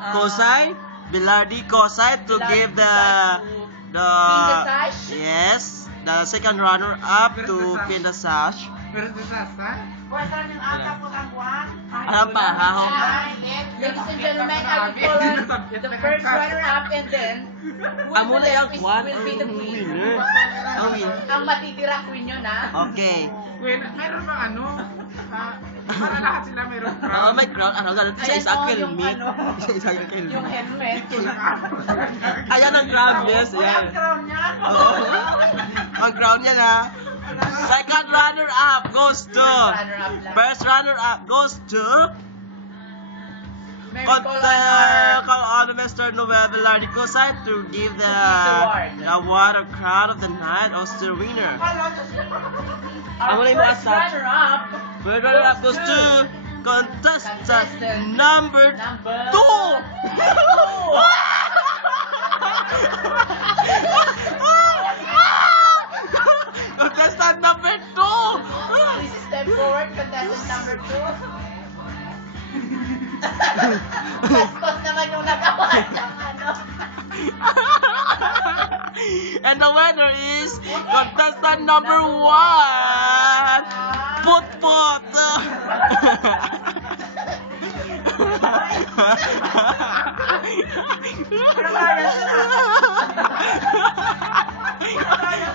Kosai, Belardi Kosai to give the yes, the second runner up to pin the sash. Alam pa, ha? Ladies and gentlemen, I will call on the first runner-up and then Amo na yung kwan. will be the queen. Ang win. Ang matitira queen yun, ha? Okay. Wait, mayroon bang ano? Para lahat sila mayroon crown. Oh, may crown. Ano, ganun. Isa-isa yung helmet. ano, Isa-isa helmet. yung helmet. Ito na ka. Ayan ang crown, yes. Ayan. crown niya. Oo. Ang crown yan, ha? Second runner-up goes to... First runner-up goes to... Call on Mr. Noel Velarde Kosai to give the award of crown of the night of the winner. Our first runner-up First runner-up goes to contestant number 2. Contestant number 2. Please step forward, contestant number 2. Bastos naman yung nagawa ng ano. And the winner is contestant number 1. Put.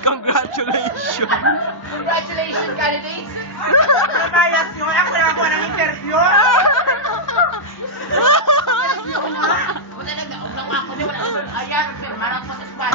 Congratulations. Congratulations, candidates. Nabayas nyo, ako nakakuha ng interview. Wala nang gaog lang ako. Ayan, marang pa sa spot.